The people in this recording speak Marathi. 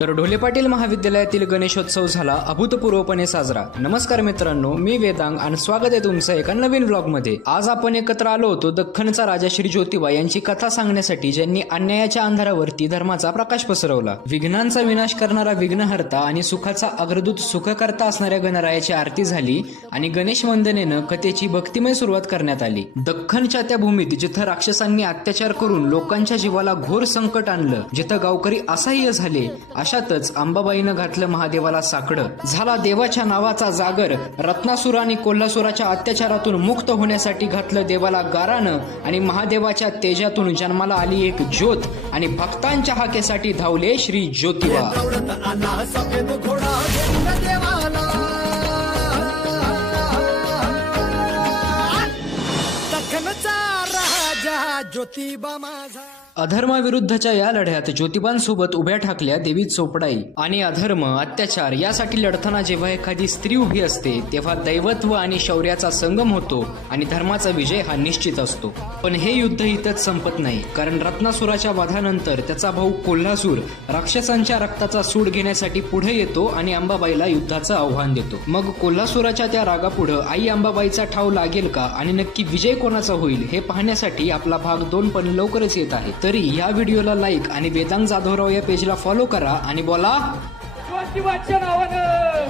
तर ढोले पाटील महाविद्यालयातील गणेशोत्सव झाला अभूतपूर्वपणे साजरा। नमस्कार मित्रांनो, मी वेदांग आणि स्वागत आहे तुमचं एका नवीन व्लॉग मध्ये। आज आपण एकत्र आलो होतो दख्खनचा राजा श्री ज्योतिबा यांची कथा सांगण्यासाठी, ज्यांनी अन्यायाच्या अंधारावरती धर्माचा प्रकाश पसरवला। विघ्नांचा विनाश करणारा विघ्नहर्ता आणि सुखाचा अग्रदूत सुखकर्ता असणाऱ्या गणरायाची आरती झाली आणि गणेश वंदनेनं कथेची भक्तिमय सुरुवात करण्यात आली। दख्खनच्या त्या भूमीत जिथं राक्षसांनी अत्याचार करून लोकांच्या जीवाला घोर संकट आणलं, जिथं गावकरी असह्य झाले, अशातच अंबाबाईनं घातलं महादेवाला साकडं। झाला देवाच्या नावाचा जागर, रत्नासुर आणि कोल्हासुराच्या अत्याचारातून मुक्त होण्यासाठी घातलं देवाला गारानं आणि महादेवाच्या तेजातून जन्माला आली एक ज्योत आणि भक्तांच्या हाकेसाठी धावले श्री ज्योतिबा। ज्योतिबा माझा। अधर्माविरुद्धच्या या लढ्यात ज्योतिबांसोबत उभ्या ठाकल्या देवी चोपडाई। आणि अधर्म अत्याचार यासाठी लढताना जेव्हा एखादी स्त्री उभी असते तेव्हा दैवत्व आणि शौर्याचा संगम होतो आणि धर्माचा विजय हा निश्चित असतो। पण हे युद्ध इथंच संपत नाही, कारण रत्नासुराच्या वधानंतर त्याचा भाऊ कोल्हासूर राक्षसांच्या रक्ताचा सूड घेण्यासाठी पुढे येतो आणि अंबाबाईला युद्धाचं आव्हान देतो। मग कोल्हासुराच्या त्या रागापुढे आई अंबाबाईचा ठाव लागेल का आणि नक्की विजय कोणाचा होईल हे पाहण्यासाठी आपला भाग 2 पण लवकरच येत आहे। तरी या व्हिडिओला लाईक आणि वेदांग जाधवराव या पेजला फॉलो करा आणि बोला ज्योतिबाच्या नावानं